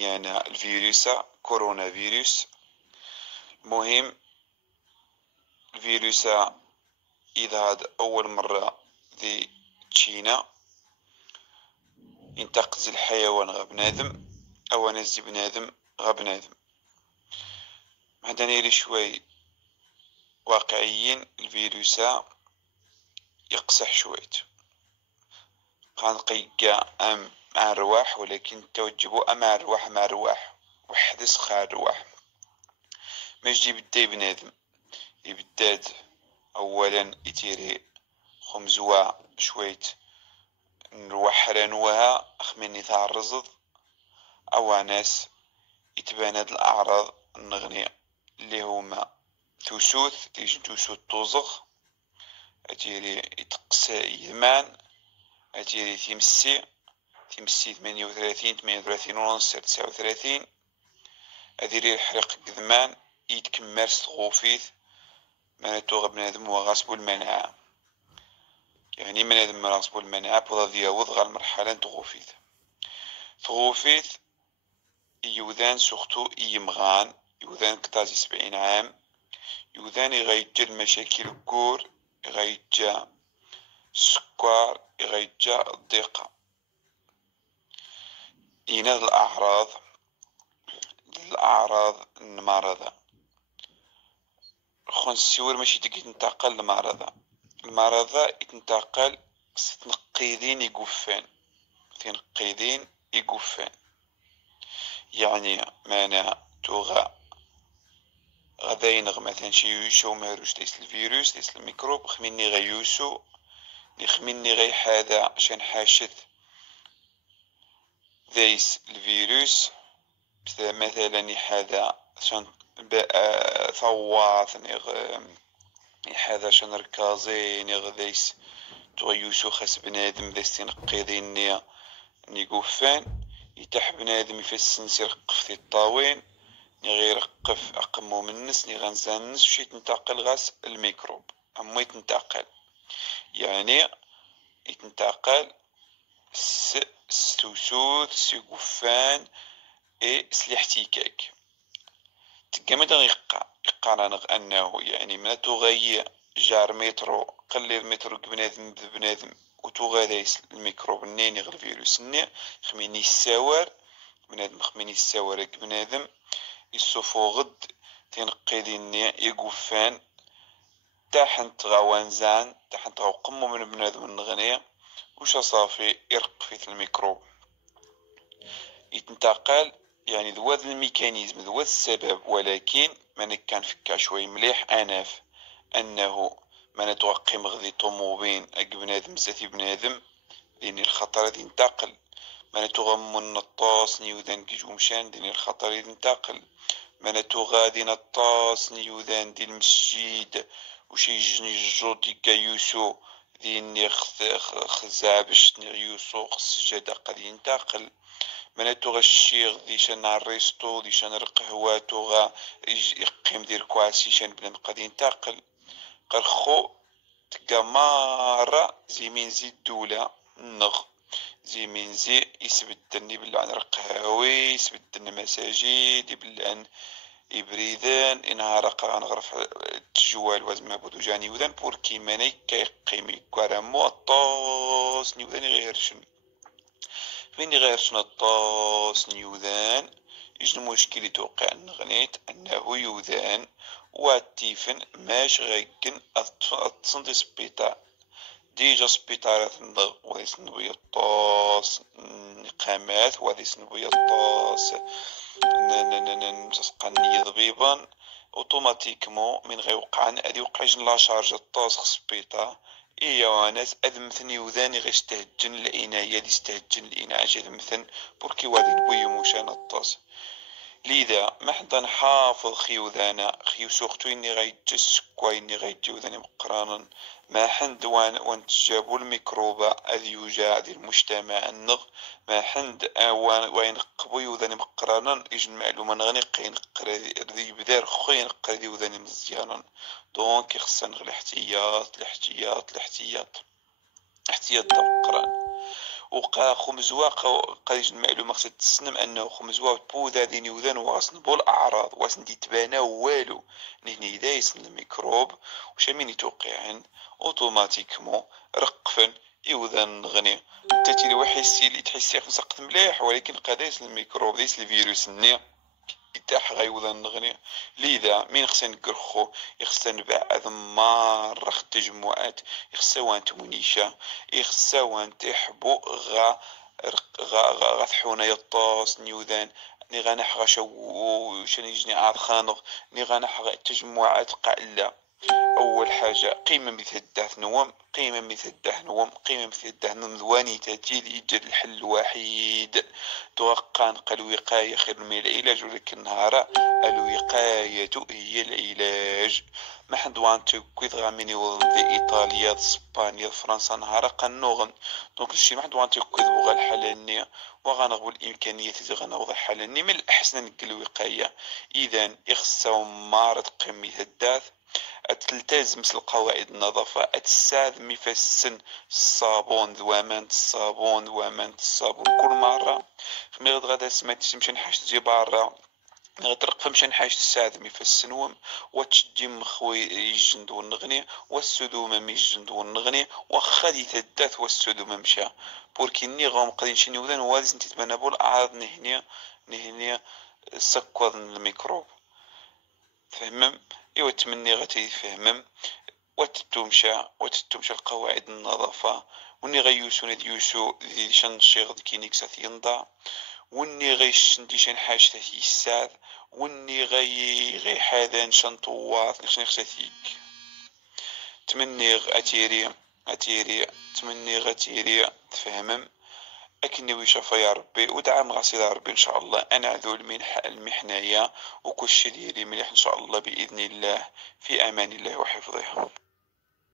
يعني الفيروس كورونا فيروس. مهم الفيروس يظهر أول مرة في تشينا، ينتقز الحيوان غا بنادم أو نزي بنادم غا بنادم. هذا نيري شوي واقعيين. الفيروس يقصح شويت قانقيقا أم مع الرواح، ولكن توجبوا أم مع الرواح مع الرواح وحدث خا الرواح. ماش دي بدا بنادم يبداد أولا يتيري خمزوا شويت نروح رانوها أخمني تاع الرصد أو ناس يتبان هاد الأعراض النغنية اللي هما توسوث تيجي توسوث توزغ، أتيري يتقسى يذمان، أتيري تيمسي 38 ونص 39، أديري يحرق قذمان يتكمرس تغوفيث معناتو غا بنادم هو غاسبو المناعة، يعني بنادم غاسبو المناعة بوضا دياوض غا المرحلة تغوفيث يوذان سوختو يمغان يوذان كتازي 70 عام، يوذان يغيجا المشاكل الكور، يغيجا السكر، يغيجا الضيقة. يناد الأعراض المرضى خون السور ماشي تقي تنتقل المرضى يتنتقل تنقيدين يقفان يعني مانا توغا غدا ينغ مثلا شي يوشو ماروش ديس الفيروس ديس الميكروب خميني غيوسو نخميني غي حاذا شان حاشث ديس الفيروس مثلا يحاذا شان ثواث يحاذا شان ركازين يغذيس تغيوسو خاس بنادم ديس تنقيضين نيقوفان يتح بنادم يفسن يرقف في الطاوين غير يرقف أقمو من النس غنزان نس وشي تنتقل غاس الميكروب أما يتنتقل يعني يتنتقل ستوسوث سيقفان سلاحتكاك تقامد يقارن أنه يعني ما تغيي جار مترو قليل مترو بنادم وتغاديس الميكروب النيني غير الفيروس الني خميني السوار بنادم خميني السوار بنادم يصفو غد تنقيديني يقفان تحت غوانزان تحت غو قمو من بنادم النغنية وش صافي يرق في الميكروب يتنتقل يعني ذوذ الميكانيزم ذوذ السبب، ولكن من كان فكا شوي مليح اناف انه من توقي مغذي طوموبين بنادم زاتي بنادم لان الخطر ينتقل من تغم النطاس نيوذان كيجو مشان دين الخطر ينتقل من تغادي نطاس نيوذان دي المسجد وشي جني جودي كيوسو دين خزابش نيوسو السجادة قد ينتقل من توغا الشيخ ديشان الريستو ديشان القهوة توغا يقيم دير كواسي شان بلان قد ينتقل قرخو تلقى مرة زي من زي الدولة النغ زي من زي يسبدني بلان القهاوي يسبدن مساجد يبلان يبريدان إنها رقا نغرف التجوال وزما بودوجاني وذن بوركي ماني كيقيمي كوارامو الطاس نيوذاني غيرشن فين غيرشن الطاس نيوذان يجن مشكلة توقع النغنيت أنه يوذان واتيفن ماش غيكن أتصند سبيطار ديجا سبيطارات النغ وذيس نبويا الطاس نقامات وذيس نبويا الطاس نسقني ضبيبا اوتوماتيكمون من غيوقعن ادي وقعجن لا شارج الطاس خسبيطا ايوا ناس ادمثني وذاني غيستهجن العناية دي استهجن الانعاش ادمثن بوركي وادي نبوي موشان الطاس. لذا ما حدا نحافظ خيوذانا خيو سوختو اني غيتجس كوا اني غيتجوذاني مقرانا ما حند وان تجابو الميكروبا اذي يوجع ذي المجتمع النغ ما حند وين قبو يوذاني مقرانا يجن معلومة نغني قين قردي بدار خوين قردي يوذاني مزيانا دونك يخصن الاحتياط الاحتياط دا مقران. وقا خمزوا قريج المعلومة خصها تسنم أنه خمزوا بوذا ذي نيوذان وغاصنبو الأعراض واسن دي تبانا والو نهني دايس الميكروب وشامين يتوقعن اوتوماتيكمون رقفن يوذان نغني تاتي وحيسي اللي تحسي مسقط مليح ولكن قادايس الميكروب دايس الفيروس الني يتاح غيوذان نغني. لذا مين خصنا نقرخو يخصنا نبعد مرة التجمعات يخصوان تمونيشا يخصوان تحبو غا ثحونا يطاس نيوذان ني غنحغا شو شنيجني عاد خانق ني غنحغا التجمعات قائلة. أول حاجة قيمة مثل الدهن نوم قيمة مثل الدهن نوم قيمة مثل الدهن ذواني تأتي يوجد الحل الوحيد توقع نقل الوقاية خير من العلاج ولكن نهار الوقاية هي العلاج. ما حد وانتو كويت غاميني وضن في إيطاليا إسبانيا فرنسا نهار قنوغن دونك الشي ما حد وانتو كويت بغا الحلانية وغنغبو الإمكانية تيزي غنغض الحلانية من الأحسن نقل الوقاية. إذا يخصو مارد قمة الداث تلتزم القواعد النظافة تستخدم في السن الصابون ذوامان الصابون ذوامان الصابون كل مرة مي غدا سمعت مشان حاجة تجي برا غترق فمشان حاجة تستخدم في السنوم وتشدي مخوي يجند ونغني والسدوم يجند ونغني وخدي تدات والسدوم مشى بوركيني غام قدين شني وذن وادز انت تبنى بول اعراض نهنيا سكوض الميكروب فهمم. ايوا تمني غتي يفهمم وتتمشى القواعد النظافة وني غيوسو ديوسو ذي شن شيغ كينيكسا ينضع وني غيش ندي شن حاجة تاعي الساد وني غي حاذان شن طواط نخشن خساتيك تمني اتيري تمني غتيري تفهمم أكني ويشافى يا ربي ودعم غسيل يا ربي إن شاء الله. أنا ذو المحنايا وكل شي ديالي مليح إن شاء الله بإذن الله في أمان الله وحفظه.